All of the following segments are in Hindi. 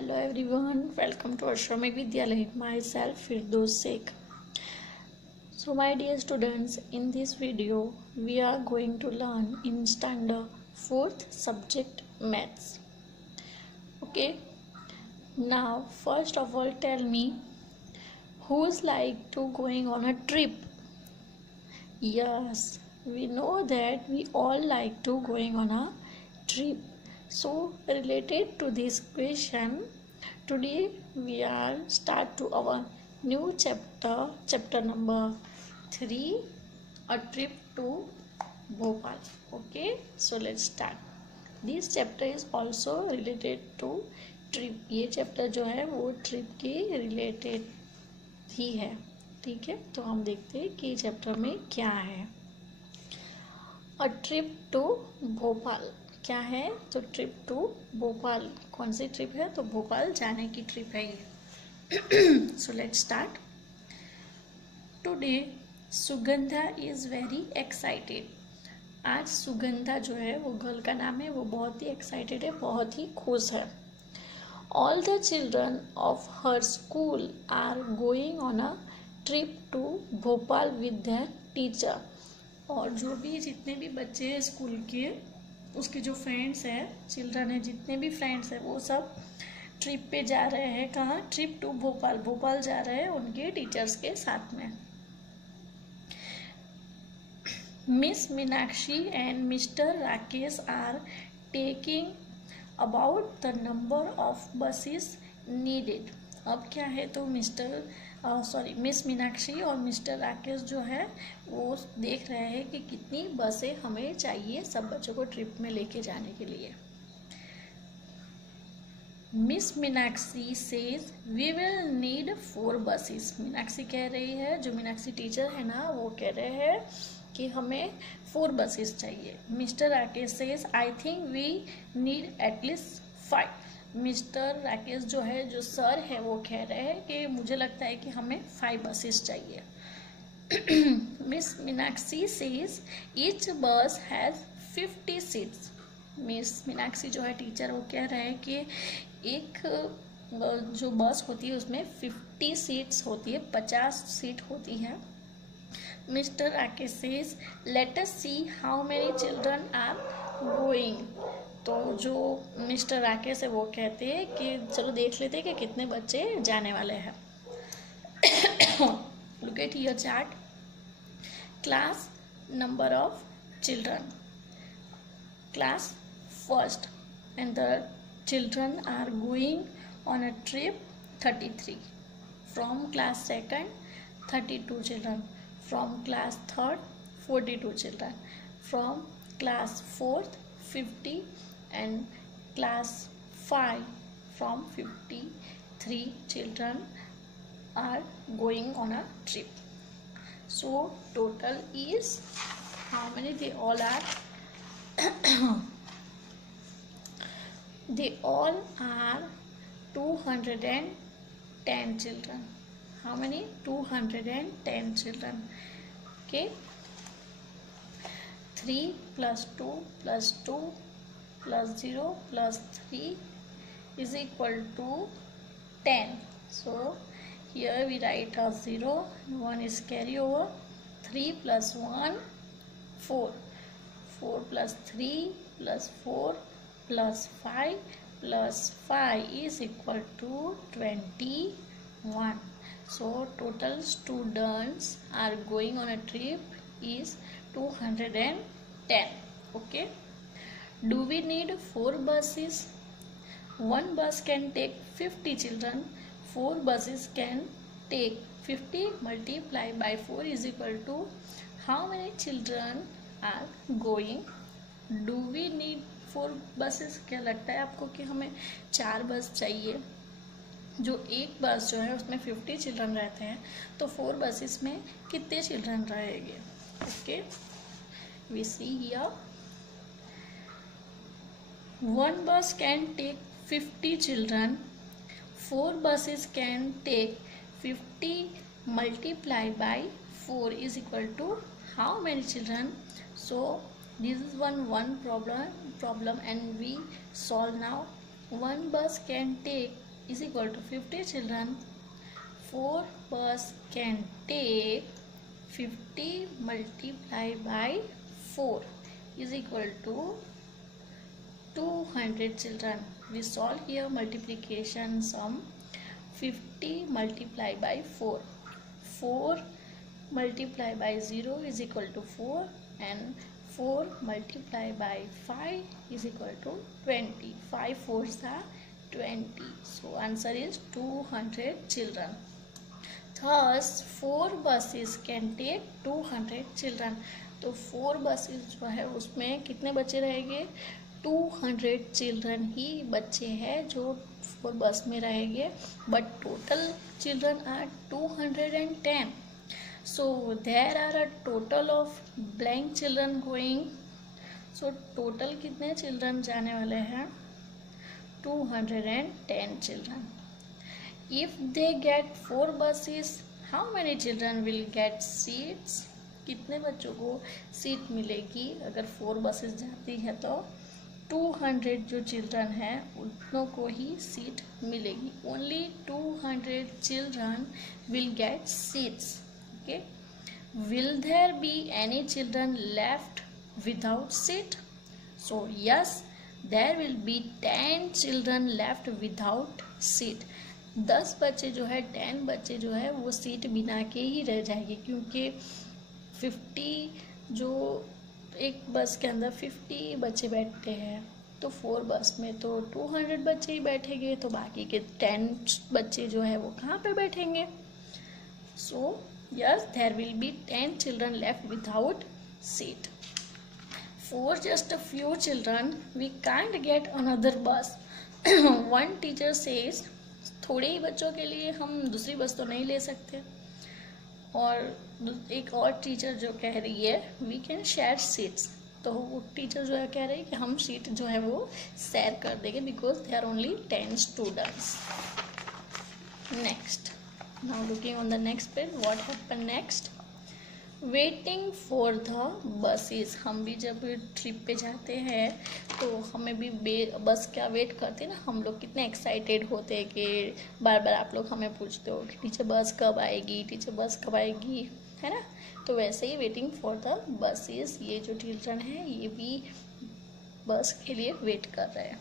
Hello everyone, welcome to Ashramik Vidyalaya. Myself Firdaus Sheikh. So my dear students, in this video we are going to learn in standard 4th subject maths. Okay, now first of all tell me, who's like to going on a trip? Yes, we know that we all like to going on a trip. So related to this question, today we are start to our new chapter number 3, a trip to Bhopal. Okay, so let's start. This chapter is also related to trip. ये chapter जो है वो trip के related ही है. ठीक है, तो हम देखते हैं कि चैप्टर में क्या है. अ ट्रिप टू भोपाल क्या है? तो ट्रिप टू भोपाल. कौन सी ट्रिप है? तो भोपाल जाने की ट्रिप है ये. So let's start. Today Sugandha is very excited. आज सुगंधा जो है वो गर्ल का नाम है, वो बहुत ही एक्साइटेड है, बहुत ही खुश है. All the children of her school are going on a trip to Bhopal with their teacher. और जो भी जितने भी बच्चे हैं स्कूल के, उसके जो फ्रेंड्स हैं, चिल्ड्रन हैं, जितने भी फ्रेंड्स हैं, वो सब ट्रिप पे जा रहे हैं. कहाँ? Trip to Bhopal. भोपाल जा रहे हैं उनके टीचर्स के साथ में. Miss Meenakshi and mister Rakesh are taking about the number of buses needed. अब क्या है? तो मिस मीनाक्षी और मिस्टर राकेश जो है वो देख रहे हैं कि कितनी बसें हमें चाहिए सब बच्चों को ट्रिप में लेके जाने के लिए. Miss Meenakshi says we will need 4 buses. Meenakshi कह रही है, जो मीनाक्षी टीचर है ना, वो कह रहे हैं कि हमें 4 बसेस चाहिए. Mister Rakesh says I think we need at least 5. Mister Rakesh जो है, जो सर है, वो कह रहे हैं कि मुझे लगता है कि हमें 5 बसेस चाहिए. मिस मीनाक्षी सेज ईच बस हैज 50 सीट्स. मिस मीनाक्षी जो है टीचर, वो कह रहे हैं कि एक जो बस होती है उसमें 50 सीट्स होती है, 50 सीट होती है. Mister Rakesh says let us see how many children are going. तो जो मिस्टर राकेश है वो कहते हैं कि चलो देख लेते हैं कि कितने बच्चे जाने वाले हैं. Look at your chart. Class number of children. Class first and the children are going on a trip 33. From class second 32 children. From class third 42 children. From class fourth 50 and class 5 from 53 children are going on a trip. So total is how many? They all are they all are 210 children. How many? 210 children. Okay, 3 plus 2 plus 2 plus 0 plus 3 is equal to 10. So here we write a 0, 1 is carry over. 3 plus 1 4. 4 plus 3 plus 4 plus 5 plus 5 is equal to 21. So total students are going on a trip is 210. Okay. Do we need 4 buses? One bus can take 50 children. 4 buses can take 50 multiplied by 4 is equal to how many children are going? Do we need 4 buses? क्या लगता है आपको कि हमें 4 बस चाहिए? जो एक बस जो है उसमें 50 चिल्ड्रन रहते हैं, तो 4 बसेस में कितने चिल्ड्रन रहेंगे? Okay, we see here. One bus can take 50 children. 4 buses can take 50 multiplied by 4 is equal to how many children? So this is one problem and we solve now. One bus can take is equal to 50 children. 4 bus can take 50 multiplied by 4 is equal to 200 children. We solve here multiplication sum. 50 multiplied by 4. 4 multiplied by 0 is equal to 4 and 4 multiplied by 5 is equal to 20. 5 4s are 20. So answer is 200 children. Thus 4 buses can take 200 children. तो 4 buses जो है उसमें कितने बच्चे रहेंगे? 200 चिल्ड्रन ही बच्चे हैं जो 4 बस में रहेंगे. But total children are 210. So there are a total of blank children going. So total कितने चिल्ड्रन जाने वाले हैं? 210 children. If they get 4 buses, how many children will get seats? कितने बच्चों को सीट मिलेगी अगर 4 buses जाती है? तो 200 जो चिल्ड्रन हैं उनको को ही सीट मिलेगी. Only 200 children will get seats. Okay. Will there be any children left without seat? So yes, there will be 10 children left without seat. 10 बच्चे जो है 10 बच्चे जो है वो सीट बिना के ही रह जाएंगे, क्योंकि 50 जो एक बस के अंदर 50 बच्चे बैठते हैं तो 4 बस में तो 200 बच्चे ही बैठेंगे, तो बाकी के 10 बच्चे जो है वो कहाँ पे बैठेंगे? सो yes, there will be 10 children left without seat. For just a few children, we can't get another bus. One teacher says, थोड़े ही बच्चों के लिए हम दूसरी बस तो नहीं ले सकते. और एक और टीचर जो कह रही है we can share seats. तो वो टीचर जो है कह रही है कि हम सीट जो है वो शेयर कर देंगे because there are only 10 students. Next. Now looking on the next page, what happened next? Waiting for the buses. हम भी जब ट्रिप पे जाते हैं तो हमें भी बस का वेट करते हैं ना. हम लोग कितने एक्साइटेड होते हैं कि बार बार आप लोग हमें पूछते हो कि टीचर बस कब आएगी, टीचर बस कब आएगी, है ना. तो वैसे ही वेटिंग फॉर द बसेस, ये जो चिल्ड्रन है ये भी बस के लिए वेट कर रहे हैं.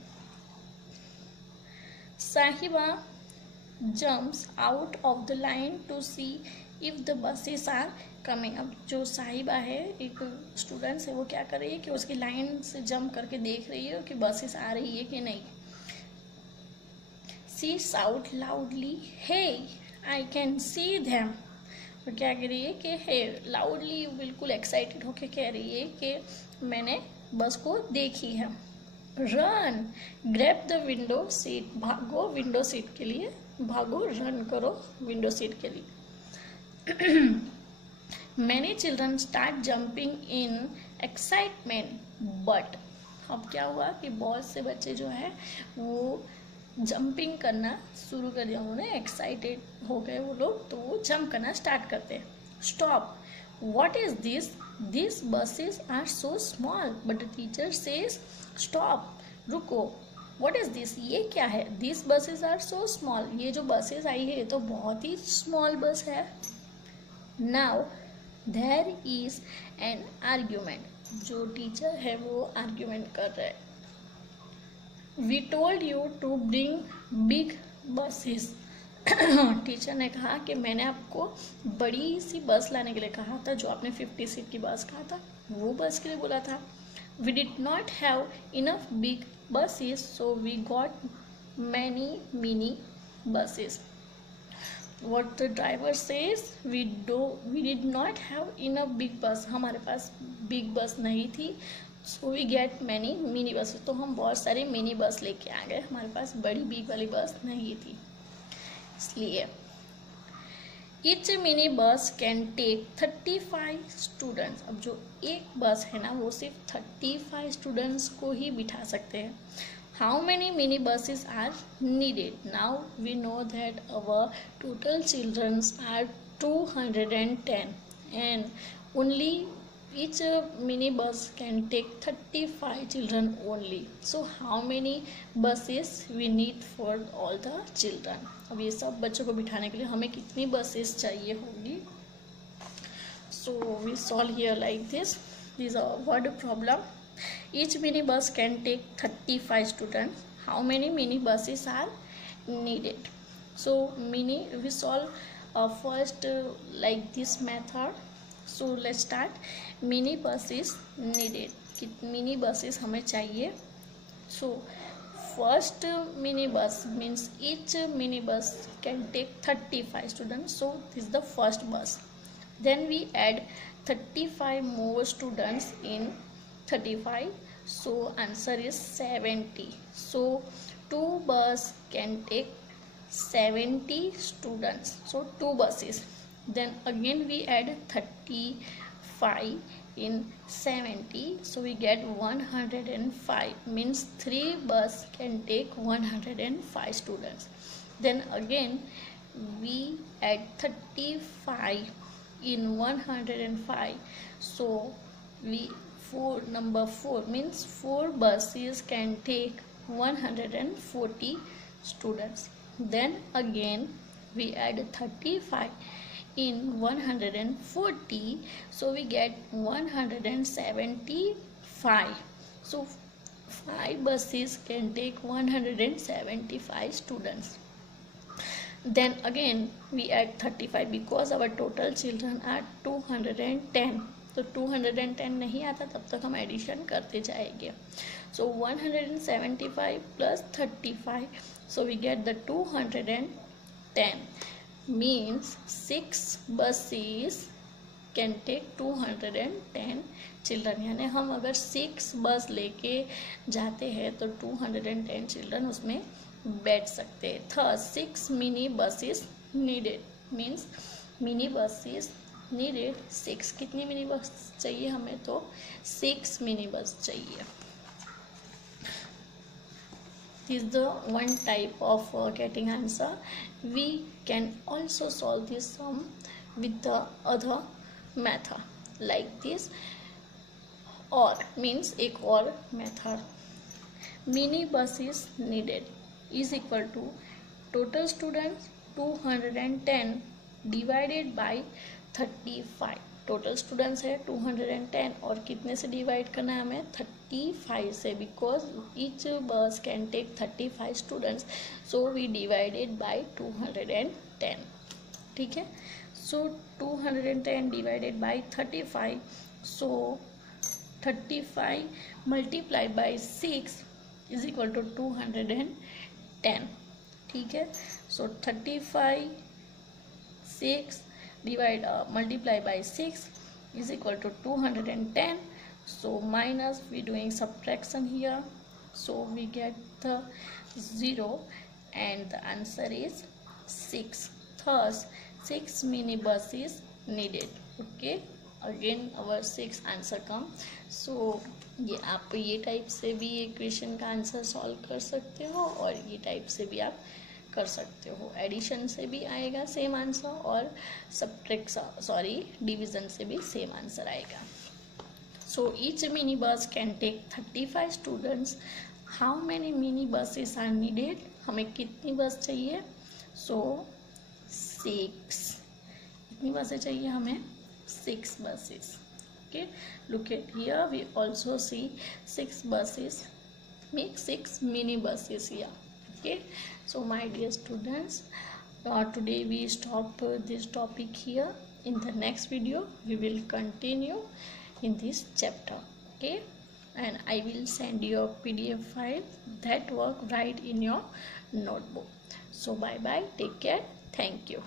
साहिबा jumps out of the line to see if the buses are coming. अब जो साहिबा है एक स्टूडेंट्स है वो क्या कर रही है कि उसकी लाइन से जंप करके देख रही है कि बसेस आ रही है कि नहीं. She shout loudly, hey, I can see them. तो क्या कह रही है कि hey, loudly बिल्कुल एक्साइटेड होके कह रही है कि मैंने बस को देखी है. Run, grab the window seat. भागो विंडो सीट के लिए, भागो, रन करो विंडो सीट के लिए. Many children start jumping in excitement, but अब क्या हुआ कि बहुत से बच्चे जो है वो जंपिंग करना शुरू कर दिया. उन्होंने एक्साइटेड हो गए वो लोग, तो वो जंप करना स्टार्ट करते हैं. Stop, what is this? These buses are so small. But the teacher says, stop, रुको. What is this? ये क्या है? These buses are so small. ये जो buses आई है ये तो बहुत ही small बस है. Now there is an argument. जो टीचर है वो आर्ग्यूमेंट कर रहे हैं. We told you to bring big buses. Teacher ने कहा कि मैंने आपको बड़ी सी बस लाने के लिए कहा था. जो आपने 50 सीट की बस कहा था वो बस के लिए बोला था. We did not have enough big buses, so we got many mini buses. What the driver says, we did not have enough big bus. हमारे पास big bus नहीं थी, so we get many mini buses. तो हम बहुत सारी मिनी बस लेके आ गए, हमारे पास बड़ी बिग वाली बस नहीं थी. इसलिए Each mini bus can take 35 students. अब जो एक बस है ना वो सिर्फ 35 स्टूडेंट्स को ही बिठा सकते हैं. How many mini buses are needed? Now we know that our total children are 210 and only each mini bus can take 35 children only. So how many buses we need for all the children? अब ये सब बच्चों को बिठाने के लिए हमें कितनी buses चाहिए होगी? So we solve here like this. This is a word problem. Each mini bus can take 35 students. How many mini buses are needed? So we solve first like this method. So let's start. Mini bus is needed. Mini buses हमें चाहिए. So first mini bus means each mini bus can take 35 students. So this is the first bus. Then we add 35 more students in 35. So answer is 70. So two bus can take 70 students. So two buses. Then again we add 35 in 70. So we get 105. Means three bus can take 105 students. Then again we add 35 in 105. So number 4 means 4 buses can take 140 students. Then again we add 35 in 140. So we get 175. So 5 buses can take 175 students. Then again we add 35 because our total children are 210. तो 210 नहीं आता तब तक हम एडिशन करते जाएंगे. So 175 plus 35. So we get the 210. Means 6 buses can take 210 children. यानी हम अगर 6 बस लेके जाते हैं तो 210 चिल्ड्रन उसमें बैठ सकते हैं. Thus 6 mini buses needed. Means mini buses needed 6. कितनी मिनी बस चाहिए हमें? तो 6 मिनी बस चाहिए. This is the one type of getting answer. We can also solve this sum with the other method like this. Or means एक और method. Mini bus is needed is equal to total students 210 divided by 35. Total students है 210 और कितने से डिवाइड करना है हमें? 35 से. Because each bus can take 35 students. So we divided by 210. ठीक है. So 210 divided by 35. So 35 multiply by 6 is equal to 210. ठीक है. सो 35 6 divide multiply by 6 is equal to 210. So minus, we doing subtraction here, so we get the 0 and the answer is 6. Thus 6 mini bus is needed. Okay, again our 6 answer come. So ये आप ये टाइप से भी ये क्वेश्चन का आंसर सॉल्व कर सकते हो और ये टाइप से भी आप कर सकते हो. एडिशन से भी आएगा सेम आंसर और डिवीजन से भी सेम आंसर आएगा. So each mini bus can take 35 students. How many mini buses are needed? हमें कितनी बस चाहिए? सो 6. कितनी बसें चाहिए हमें? 6 buses. Okay, look at here, we also see 6 buses make 6 mini buses here. Okay, so my dear students, today we stop this topic here. In the next video we will continue in this chapter. Okay, and I will send you a PDF file that work right in your notebook. So bye bye, take care, thank you.